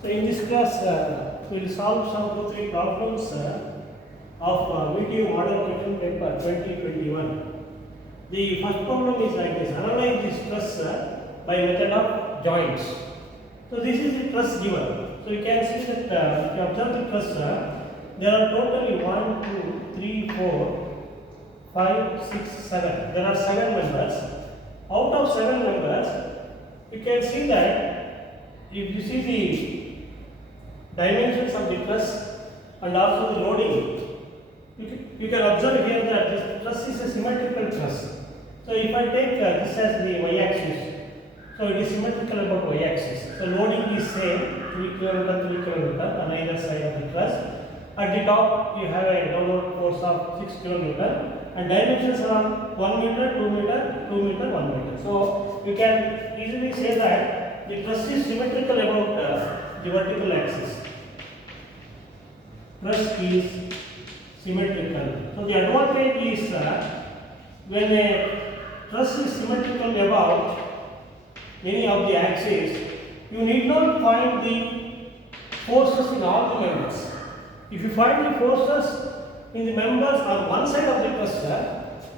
So in this class, we will solve some 2-3 problems of VTU model question paper 2021. The first problem is like this: analyze this truss by method of joints. So this is the truss given. So you can see that if you observe the truss, there are totally 1, 2, 3, 4, 5, 6, 7. There are 7 members. Out of 7 members, you can see that if you see the dimensions of the truss and also the loading, you can observe here that this truss is a symmetrical truss. So if I take this as the y-axis, so it is symmetrical about y-axis. So loading is same, 3 km, 3 km on either side of the truss. At the top, you have a downward force of 6 km. And dimensions are 1 meter, 2 meter, 2 meter, 1 meter. So you can easily say that the truss is symmetrical about the vertical axis. Truss is symmetrical. So the advantage is when a truss is symmetrical about any of the axes, you need not find the forces in all the members. If you find the forces in the members on one side of the truss,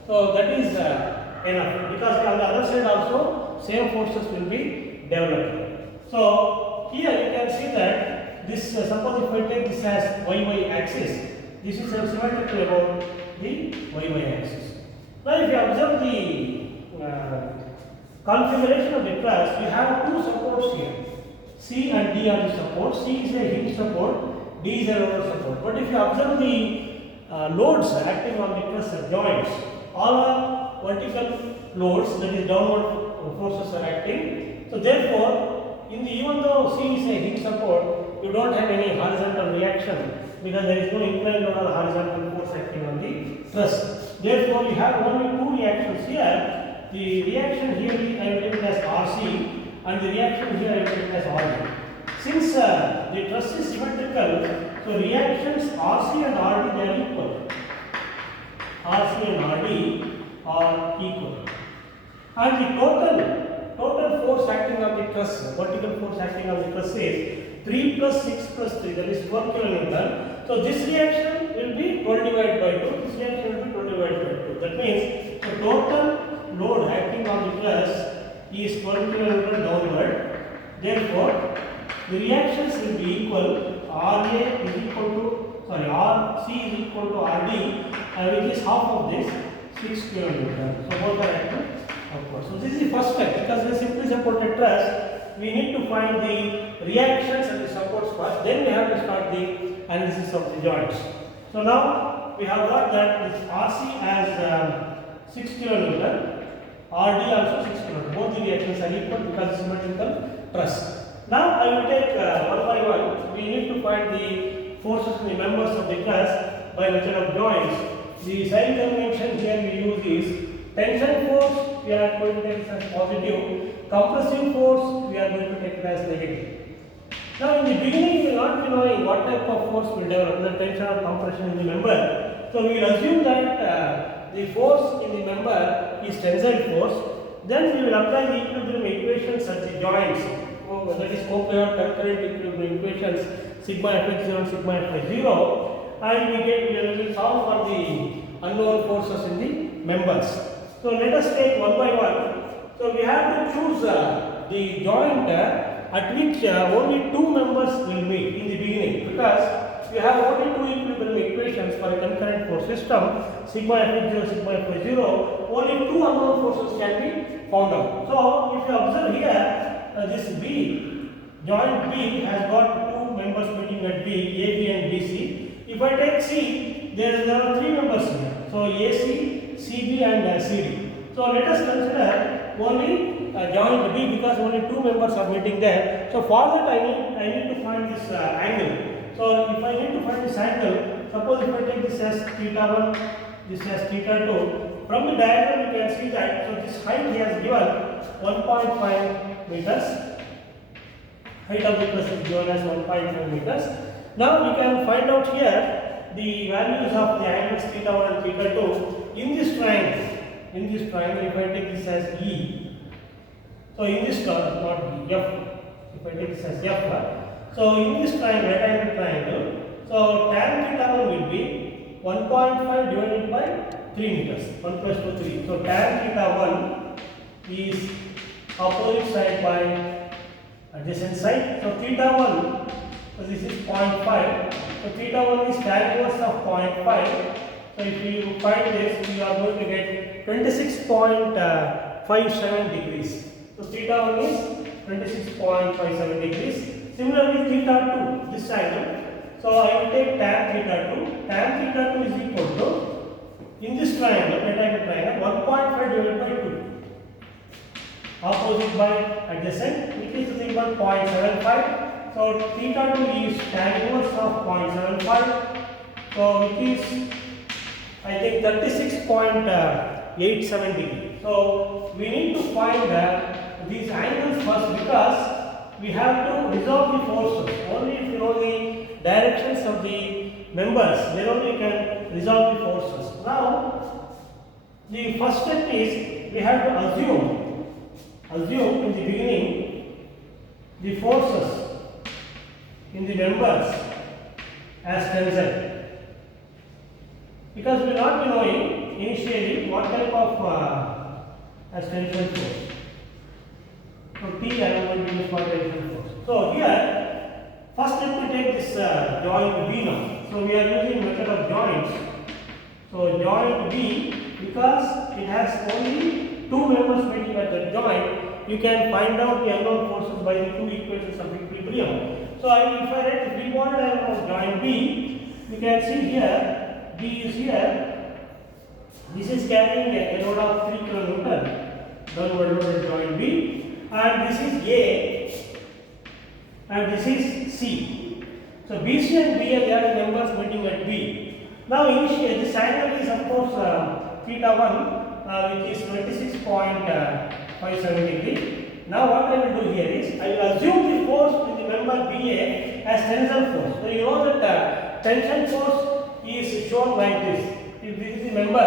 so that is enough, because on the other side also same forces will be developed. So here you can see that this suppose if I take this as y axis, this is symmetrical about the y axis. Now if you observe the configuration of the truss, we have two supports here. C and D are the supports. C is a hinge support, D is a roller support. But if you observe the loads acting on the truss joints, all are vertical loads, that is downward forces are acting. So therefore, even though C is a hinge support, you don't have any horizontal reaction because there is no inclined load or horizontal force acting on the truss. Therefore, we have only two reactions here. The reaction here I will take it as RC and the reaction here I will take it as RD. Since the truss is symmetrical, so reactions RC and RD they are equal. RC and RD are equal. And the total force acting on the truss, vertical force acting on the truss is 3 plus 6 plus 3, that is 4 kN. So this reaction will be 12 divided by 2, this reaction will be 12 divided by 2. That means the total load acting on the truss is 12 kN downward. Therefore, the reactions will be equal. RC is equal to RD, which is half of this 6 kN. So both are acting upward. So this is the first step, because we simply supported truss, we need to find the reactions and the supports first. Then we have to start the analysis of the joints. So now we have got that this RC as 6 kN. RD also 6 kN. Both the reactions are equal because symmetrical truss. Now I will take one by one. We need to find the forces in the members of the truss by method of joints. The sign convention here we use is tension force, we are going to take it as positive. Compressive force, we are going to take it as negative. Now in the beginning we will not be knowing what type of force will develop, the tension or compression in the member. So we will assume that the force in the member is tensile force. Then we will apply the equilibrium equations at the joints. That is co-planar concurrent equilibrium equations, sigma fx0 and sigma fy0, and we will solve for the unknown forces in the members. So let us take one by one. So we have to choose the joint at which only two members will meet in the beginning, because we have only two equilibrium equations for a concurrent force system, sigma fx0, sigma fy0. Only two unknown forces can be found out. So if you observe here, this B, joint B has got two members meeting at B, AB and BC. If I take C, there are three members here. So AC, CB and CD. So let us consider only joint B because only two members are meeting there. So for that I need to find this angle. So if I need to find this angle, suppose if I take this as theta 1, this as theta 2. From the diagram you can see that, so this height he has given 1.5 meters. Height of the truss is given as 1.5 meters. Now we can find out here the values of the angles theta 1 and theta 2 in this triangle. In this triangle, if I take this as E, so in this term, not B, F, if I take this as F, So in this triangle, rectangle triangle, so tan theta 1 will be 1.5 divided by 3 meters. 1 plus 2, 3. So tan theta 1 is opposite side by adjacent side. So theta 1, so this is 0.5. So theta 1 is tan inverse of 0.5. So if you find this, you are going to get 26.57 degrees. So theta 1 is 26.57 degrees. Similarly, theta 2, this angle. So I will take tan theta 2. Tan theta 2 is equal to, in this triangle, rectangle triangle, 1.5 divided by 2. Opposite by adjacent, which is nothing but 0.75. So theta 2 is tan inverse of 0.75. So which is, I think, 36.87 degree. So we need to find these angles first, because we have to resolve the forces. Only if you know the directions of the members, then only you can resolve the forces. Now, the first step is we have to assume in the beginning the forces in the members as tensile, because we will not be knowing initially what type of as tensile force. So T I am going to use for tensile force. So here, first let me take this joint B now. So we are using method of joints. So joint B, because it has only two members meeting at the joint, you can find out the unknown forces by the two equations of equilibrium. So if I write the free body diagram of joint B, you can see here B is here. This is carrying a load of 3 kN. Downward load is joint B, and this is A, and this is C. So BC and BA, they are members meeting at B. Now initially this angle is of course theta 1, which is 26.57 degree. Now what I will do here is I will assume the force in the member BA as tensile force. So you know that tension force is shown like this. If this is the member,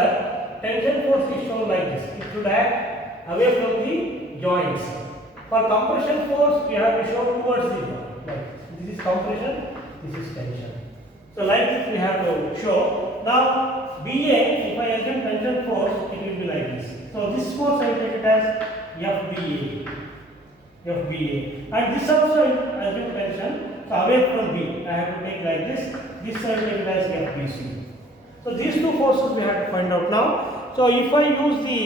tension force is shown like this. It should act away from the joints. For compression force, we have to show towards the joint. Like this is compression, this is tension. So like this we have to show. Now BA, if I assume tension force, it will be like this. So this force I take it as FBA. And this also I assume tension. So away from B, I have to take like this. This I take it as FBC. So these two forces we have to find out now. So if I use the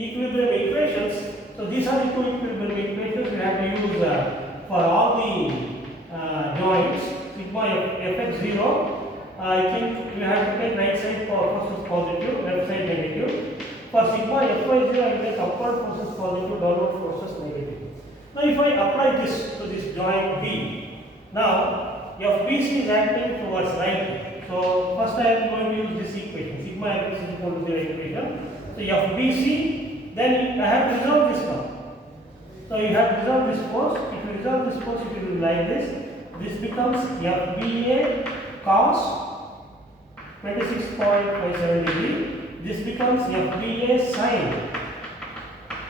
equilibrium equations, so these are the two equilibrium equations we have to use for all the joints. Sigma Fx0, I think we have to take right side for forces positive, left side negative. For sigma Fy0, I will take upward forces positive, downward forces negative. Now if I apply this to this joint B, now FBC is acting towards right. So first I am going to use this equation, sigma Fx is equal to 0 equation. So FBC, then I have to resolve this now. So you have to resolve this force. If you resolve this force, it will be like this. This becomes FBA cos 26.57 degree. This becomes FBA sin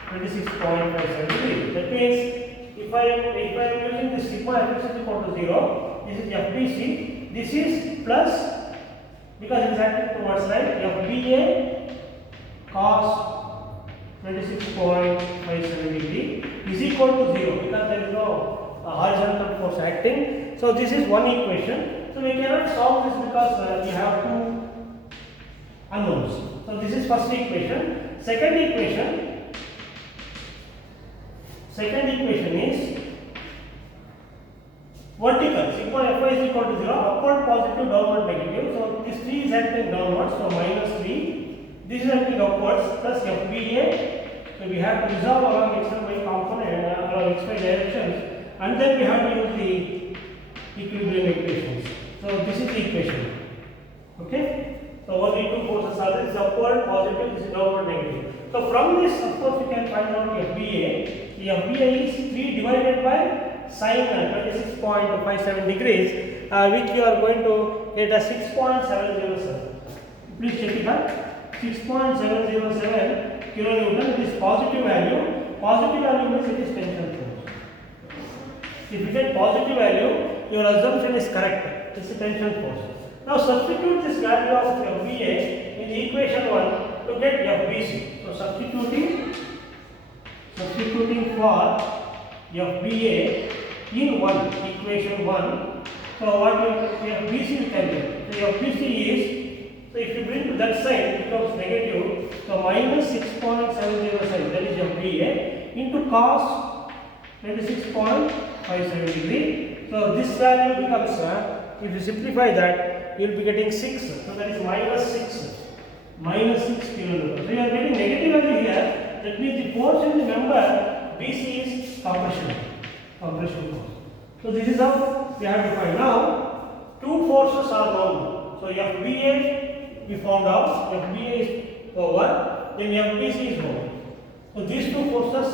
26.57 degree. That means if I am using this sigma Fx is equal to 0, this is FBC. This is plus, because it is acting towards right, FBA cos 26.57 degree is equal to 0, because there is no horizontal force acting. So this is one equation. So we cannot solve this because we have two unknowns. So this is first equation. Second equation is vertical. Sigma Fy is equal to 0, upward positive, downward negative. So this 3 is acting downwards, so minus 3. This is acting upwards, plus FBA. So we have to resolve along x and y component, along x y directions, and then we have to use the equilibrium equations. So this is the equation. Okay? So only two forces are there. This is upward positive, this is downward negative. So from this, of course, we can find out FBA. The FBA is 3 divided by sin 26.57 degrees, which you are going to get as 6.707. Please check it out. 6.707 kilonewton. This positive value means it is tension force. If you get positive value, your assumption is correct. It's a tension force. Now substitute this value of FBA in the equation 1 to get FBC. So substituting for FBA in equation 1. So what FBC we can get? So FBC is, so if you bring to that side, it becomes negative. So minus 6.707, that is FBA, into cos 26.57 degree. So this value becomes, if you simplify that, you will be getting 6. So that is minus 6 kilonewton. So you are getting negative value here. That means the force in the member BC is compression force. So this is how we have to find. Now two forces are known. So FBA we found out, FBA is over, then FBC is over. So these two forces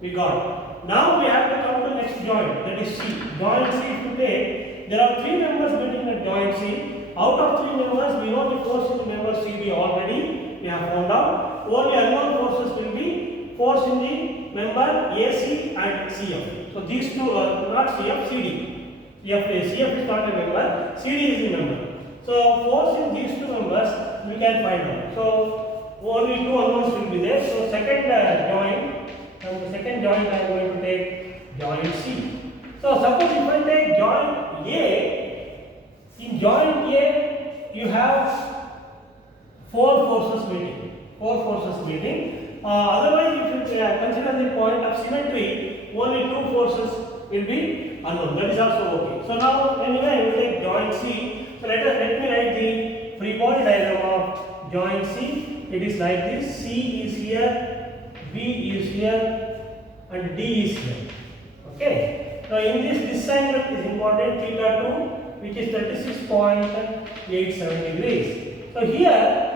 we got. Now we have to come to next joint, that is C. Joint C, if you take, there are 3 members meeting at joint C. Out of 3 members, we know the force in the member CB already, we have found out. Only unknown forces will be force in the member AC and CF. So these two are not CF, CD. CF is not a member, CD is the member. So force in these 2 members we can find out. So only 2 unknowns will be there. So second joint, from the second joint I am going to take joint C. So suppose if I take joint A, in joint A you have 4 forces meeting. Otherwise, if you consider the point of symmetry, only 2 forces will be unknown. That is also okay. So now anyway, I will take joint C. So let me write the free body diagram of joint C. It is like this: C is here, B is here, and D is here. Okay. Now in this angle is important, theta 2, which is 36.87 degrees. So here,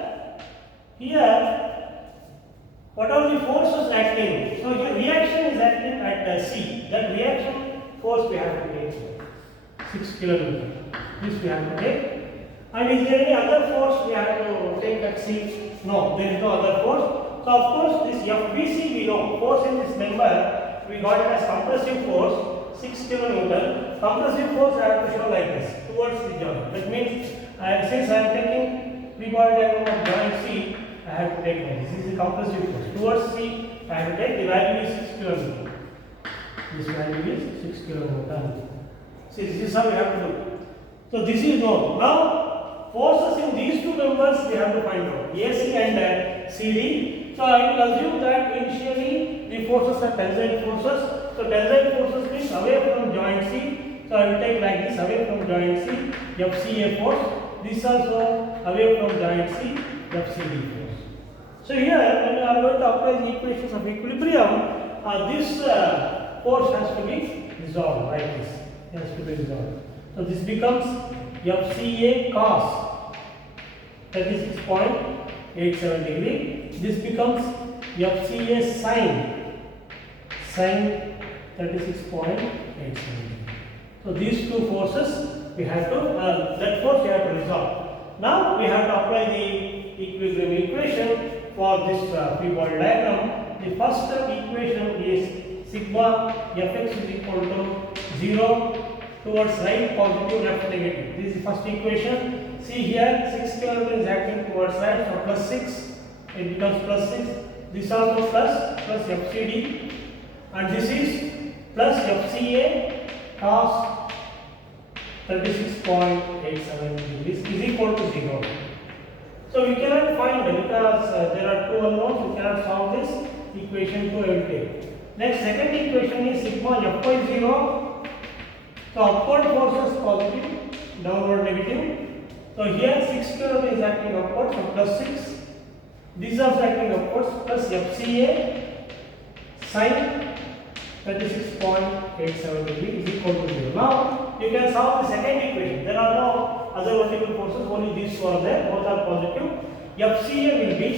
what are the forces acting? So here reaction is acting at C. That reaction force we have to take 6 kilonewton. This we have to take. And is there any other force we have to take at C? No, there is no other force. So of course this FBC we know, force in this member we got it as compressive force 6 kilonewton. Compressive force I have to show like this towards the joint. That means since I am taking free body diagram of joint C, I have to take like this. This is the compressive force towards C. I have to take the value is 6 kilonewton. This value is 6 kilonewton. See, this is how we have to do. So this is known. Now forces in these 2 members we have to find out, AC and CD. So I will assume that initially the forces are tensile forces. So tensile forces means away from joint C. So I will take like this, away from joint C, FCA force. This also away from joint C, FCD force. So here when you are going to apply the equations of equilibrium, this force has to be resolved like this. It has to be resolved. So this becomes FCA cos 36.87 degree. This becomes FCA sin 36.87 degree. So these 2 forces we have to, that force we have to resolve. Now we have to apply the equilibrium equation for this free body diagram. The first equation is sigma Fx is equal to 0 towards right positive, left negative. This is the first equation. See here 6 kilonewton is acting towards right, so plus 6, it becomes plus 6. This also plus FCD, and this is plus FCA cos 36.87 degrees is equal to 0. So we cannot find, because there are 2 unknowns, we cannot solve this equation 2 I will take. Next, second equation is sigma Fy 0. So upward forces positive, downward negative. So here 6 kilonewton is acting upwards, so plus 6. This is also acting upwards, plus FCA sin 36.87 degree is equal to 0. Now you can solve the second equation. There are no other vertical forces, only these 2 are there, both are positive. FCA will be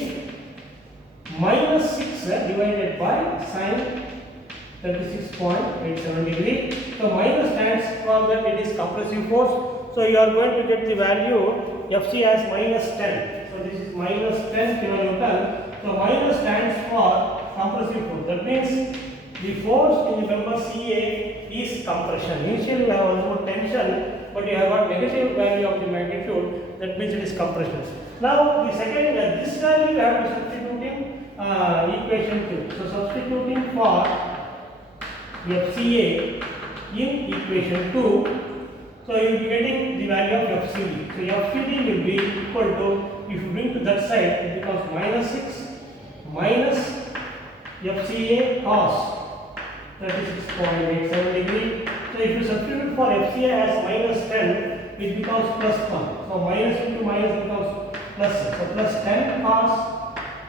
minus 6 divided by sin 36.87 degree. So minus stands for that it is compressive force. So you are going to get the value FC as minus 10. So this is minus 10 kilonewton. So minus stands for compressive force. That means the force in the member CA is compression. Initially you have also tension, but you have got negative value of the magnitude, that means it is compression. Now the second, this value you have to substitute in equation 2. So substituting for FCA in equation 2, so you will be getting the value of FCD. So FCD will be equal to, if you bring to that side, it becomes minus 6 minus FCA cos 36.87 degree. So if you substitute for FCA as minus 10, it becomes plus 1. So minus into minus becomes plus. So plus 10 cos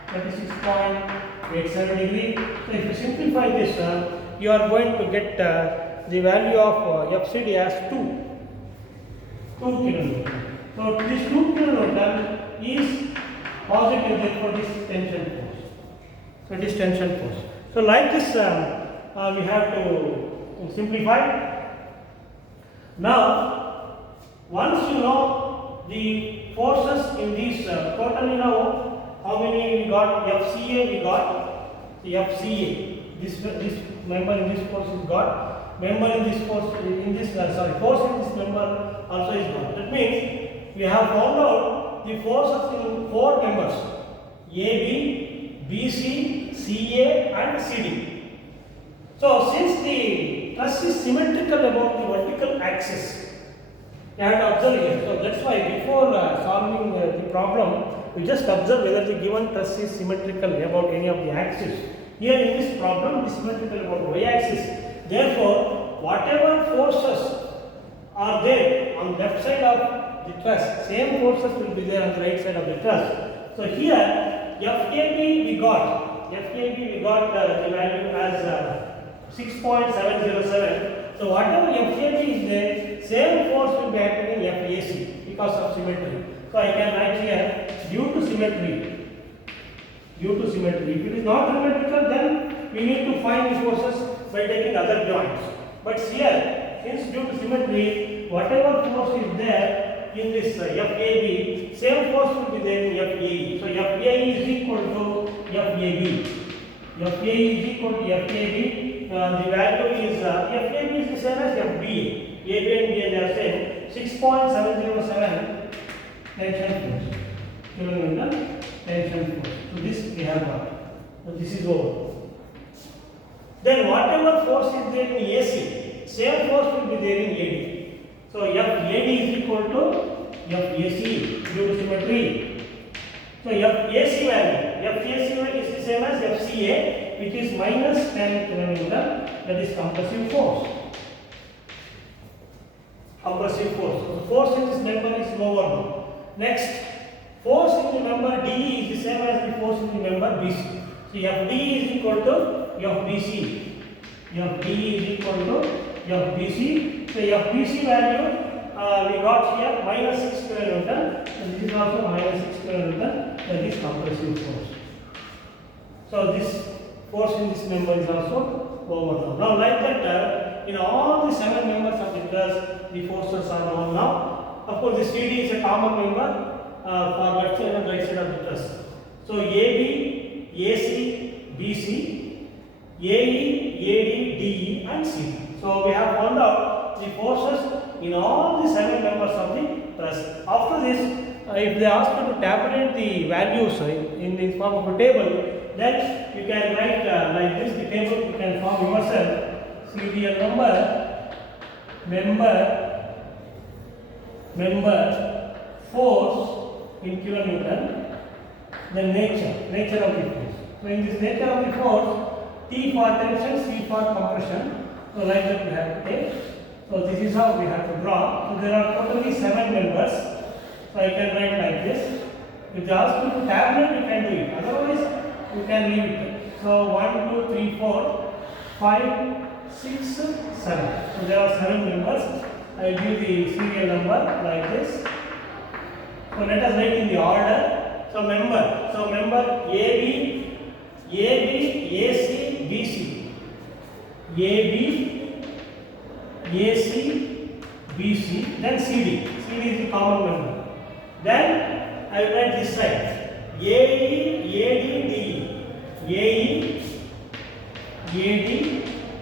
36.87 degree. So if you simplify this, you are going to get the value of FCD as 2 kilonewton. So this 2 kilonewton is positive, therefore this is tension force. So it is tension force. So like this we have to simplify. Now once you know the forces in these totally now how many we got? FCA we got the FCA. This member in this force is got. Member in this force in this force in this member also is got. That means we have found out the forces in 4 members: AB, BC, CA and CD. So since the truss is symmetrical about the vertical axis, you have to observe here. So that's why before solving the problem, we just observe whether the given truss is symmetrical about any of the axis. Here in this problem, it is symmetrical about y axis. Therefore, whatever forces are there on left side of the truss, same forces will be there on the right side of the truss. So here FKB we got the value as 6.707. So whatever FKB is there, same force will be acting in FAC because of symmetry. So I can write here due to symmetry. If it is not symmetrical, then we need to find the forces by taking other joints. But here, since due to symmetry, whatever force is there in this FAB, same force will be there in FAE. So FAE is equal to FAB. FAE is equal to FAB. The value is FAB is the same as FBA. AB and BA they are same. 6.707 tension force. Kilonewton tension force. So this we have got. So this is over. Then whatever force is there in AC, same force will be there in AD. So FAD is equal to FAC due to symmetry. So FAC value is the same as FCA, which is minus 10 kilonewton. That is compressive force. So the force in this member is lower now. Next, force in the member DE is the same as the force in the member BC. So FD is equal to FBC. FD is equal to FBC. So FBC value we got here minus 6 kilonewton, and this is also minus 6 kilonewton. That is compressive force. So this force in this member is also over now. Now like that, in all the 7 members of the truss, the forces are known now. Of course, the CD is a common member for left side and right side of the truss. So AB, AC, BC, AE, AD, DE and CD. So we have found out the forces in all the 7 members of the truss. After this, if they ask you to tabulate the values in the form of a table, then you can write like this. The table you can form yourself. Serial member, force in kilonewton, then nature of the force. So in this nature of the force, T for tension, C for compression. So like that we have to take. So this is how we have to draw. So there are totally 7 members. So I can write like this. If they ask you to tabulate, you can do it. Otherwise, you can leave it. So 1, 2, 3, 4, 5, 6, 7. So there are 7 members. I will give the serial number like this. So let us write in the order. So member AB, AC, BC. AB, AC, BC, then CD. CD is the common member. Then I will write this side. AE, AD, DE. AE, AD,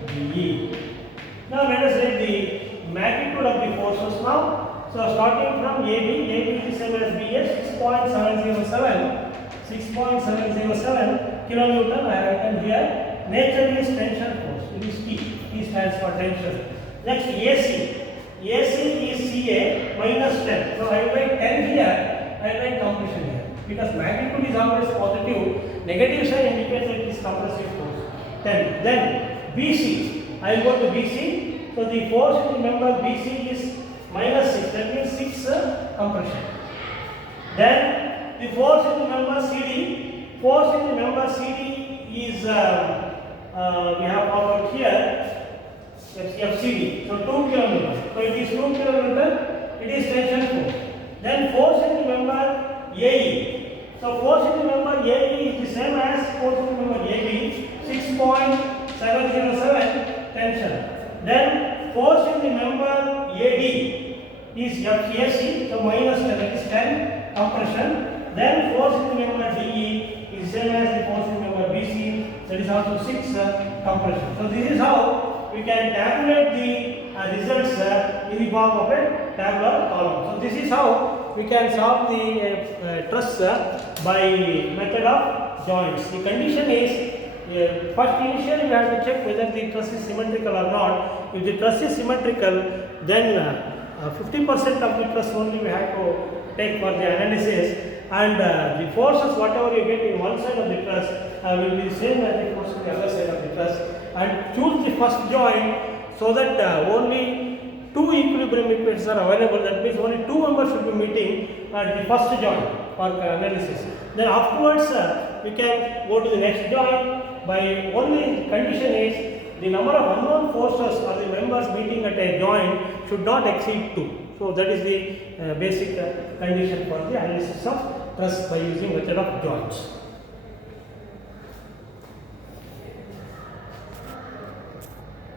DE. Now let us write the magnitude of the forces now. So starting from AB is the same as BS 6.707 kilonewton. I have written here. Nature is tension force. It is T. T stands for tension. Next AC is CA minus 10. So I will write 10 here. I will write compression here because magnitude is always positive. Negative sign indicates that it is compressive force. 10. Then BC. I will go to BC. So the force in the member BC is minus 6. That means 6 compression. Then the force in the member CD. Force in the member CD is we have forward here FCD. So 2 kilonewton. So it is 2 kilonewton. It is tension force. Then force in the member AE. So force in the member AE is the same as force in the member AB. 6.707 tension. Then force in the member AD is FAC. So minus 10. That is 10 compression. Then force in the member DE is same as the force in the member BC. That is also 6 compression. So this is how we can tabulate the results in the form of a tabular column. So this is how we can solve the truss by method of joints. The condition is first initially we have to check whether the truss is symmetrical or not. If the truss is symmetrical, then 50% of the truss only we have to take for the analysis, and the forces whatever you get in one side of the truss will be the same as the force on the other side of the truss, and choose the first joint so that only 2 equilibrium equations are available. That means only 2 members should be meeting at the first joint for analysis. Then afterwards we can go to the next joint. By only condition is the number of unknown forces or the members meeting at a joint should not exceed 2. So that is the basic condition for the analysis of truss by using method of joints.